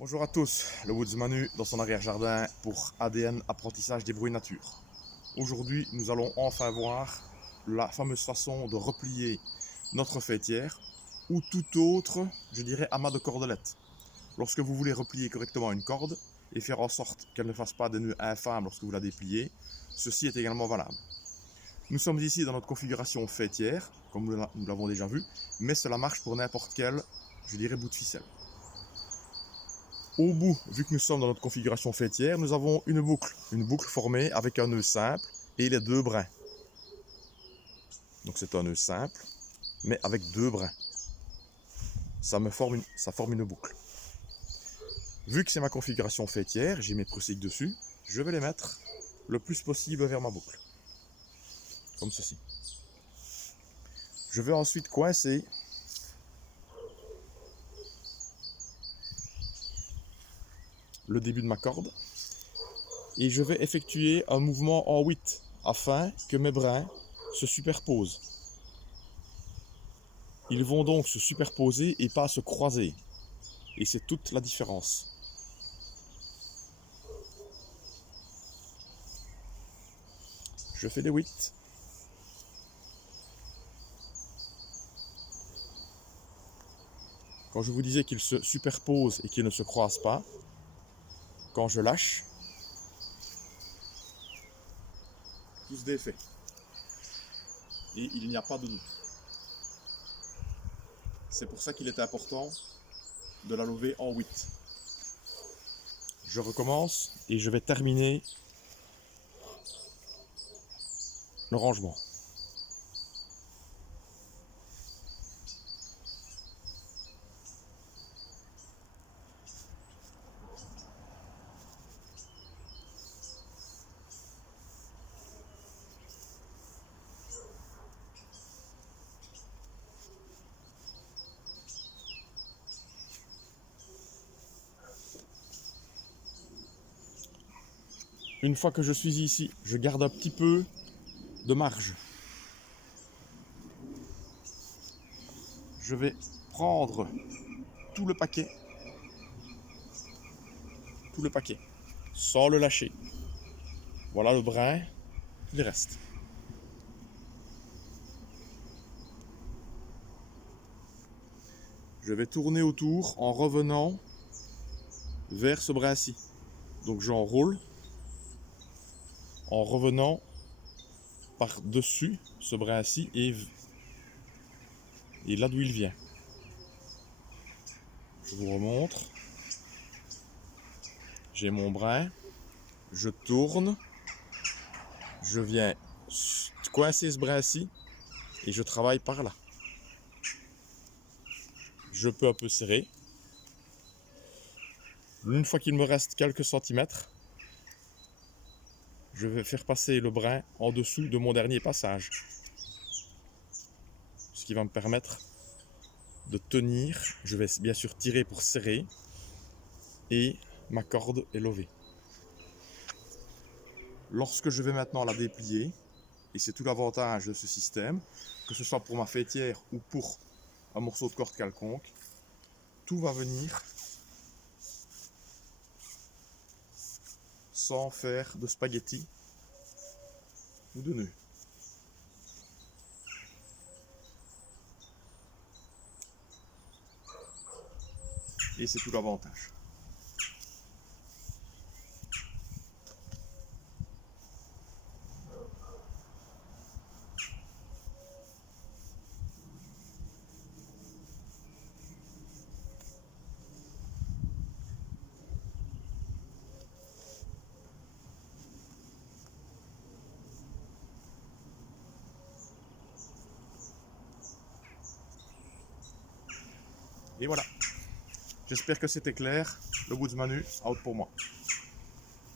Bonjour à tous, le Woods Manu dans son arrière-jardin pour ADN Apprentissage des bruits nature. Aujourd'hui, nous allons enfin voir la fameuse façon de replier notre faîtière ou tout autre, je dirais, amas de cordelettes. Lorsque vous voulez replier correctement une corde et faire en sorte qu'elle ne fasse pas des nœuds infâmes lorsque vous la dépliez, ceci est également valable. Nous sommes ici dans notre configuration faîtière, comme nous l'avons déjà vu, mais cela marche pour n'importe quel, je dirais, bout de ficelle. Au bout, vu que nous sommes dans notre configuration faîtière, nous avons une boucle formée avec un nœud simple et les deux brins. Donc c'est un nœud simple, mais avec deux brins. Ça forme une boucle. Vu que c'est ma configuration faîtière, j'ai mes prusiques dessus, je vais les mettre le plus possible vers ma boucle. Comme ceci. Je vais ensuite coincer le début de ma corde et je vais effectuer un mouvement en 8 afin que mes brins se superposent. Ils vont donc se superposer et pas se croiser. Et c'est toute la différence. Je fais des 8. Quand je vous disais qu'ils se superposent et qu'ils ne se croisent pas, quand je lâche, tout se défait. Et il n'y a pas de doute. C'est pour ça qu'il est important de la lever en 8. Je recommence et je vais terminer le rangement. Une fois que je suis ici, je garde un petit peu de marge. Je vais prendre tout le paquet, sans le lâcher. Voilà le brin, il reste. Je vais tourner autour en revenant vers ce brin-ci. Donc j'enroule en revenant par-dessus ce brin-ci et là d'où il vient. Je vous remontre. J'ai mon brin, je tourne, je viens coincer ce brin-ci et je travaille par là. Je peux un peu serrer. Une fois qu'il me reste quelques centimètres, je vais faire passer le brin en dessous de mon dernier passage. Ce qui va me permettre de tenir. Je vais bien sûr tirer pour serrer et ma corde est levée. Lorsque je vais maintenant la déplier, et c'est tout l'avantage de ce système, que ce soit pour ma faîtière ou pour un morceau de corde quelconque, tout va venir sans faire de spaghettis ou de nœuds. Et c'est tout l'avantage. Et voilà. J'espère que c'était clair. Le Woods Manu, out pour moi.